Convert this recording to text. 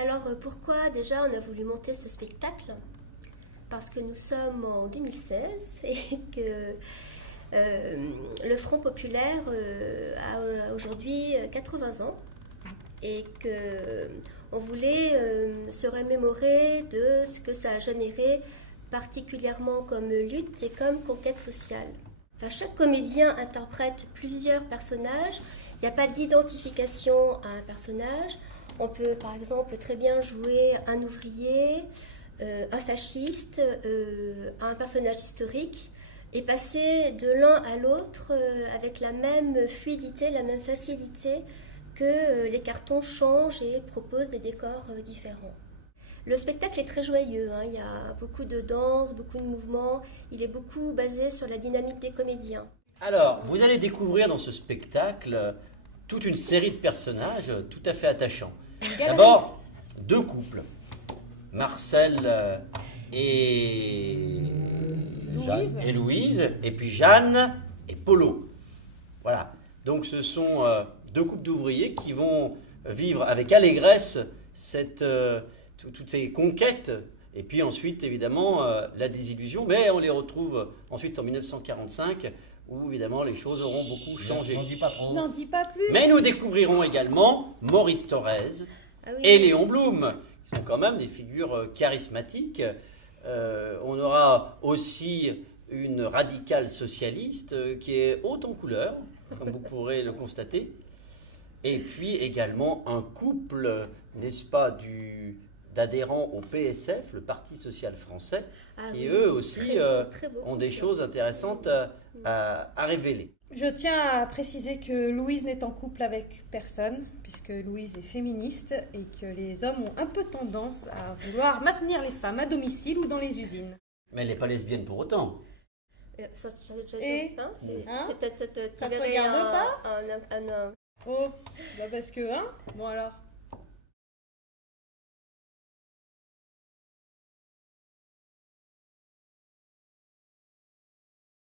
Alors pourquoi déjà on a voulu monter ce spectacle? Parce que nous sommes en 2016 et que le Front populaire a aujourd'hui 80 ans et qu'on voulait se remémorer de ce que ça a généré particulièrement comme lutte et comme conquête sociale. Enfin, chaque comédien interprète plusieurs personnages. Il n'y a pas d'identification à un personnage. On peut par exemple très bien jouer un ouvrier, un fasciste, un personnage historique et passer de l'un à l'autre avec la même fluidité, la même facilité que les cartons changent et proposent des décors différents. Le spectacle est très joyeux, hein. Il y a beaucoup de danse, beaucoup de mouvements, il est beaucoup basé sur la dynamique des comédiens. Alors, vous allez découvrir dans ce spectacle toute une série de personnages tout à fait attachants. D'abord, deux couples, Marcel et Louise, et puis Jeanne et Polo. Voilà, donc ce sont deux couples d'ouvriers qui vont vivre avec allégresse toutes ces conquêtes, et puis ensuite évidemment la désillusion, mais on les retrouve ensuite en 1945, où évidemment les choses auront beaucoup changé. N'en dis pas trop. N'en dis pas plus. Mais nous découvrirons également Maurice Thorez et Léon Blum, qui sont quand même des figures charismatiques. On aura aussi une radicale socialiste qui est haute en couleur, comme vous pourrez le constater. Et puis également un couple, n'est-ce pas, d'adhérents au PSF, le Parti social français, qui eux aussi très beau ont des choses intéressantes à révéler. Je tiens à préciser que Louise n'est en couple avec personne, puisque Louise est féministe et que les hommes ont un peu tendance à vouloir maintenir les femmes à domicile ou dans les usines. Mais elle n'est pas lesbienne pour autant. Ça te te regarde pas? Oh, bah parce que, hein. Bon alors.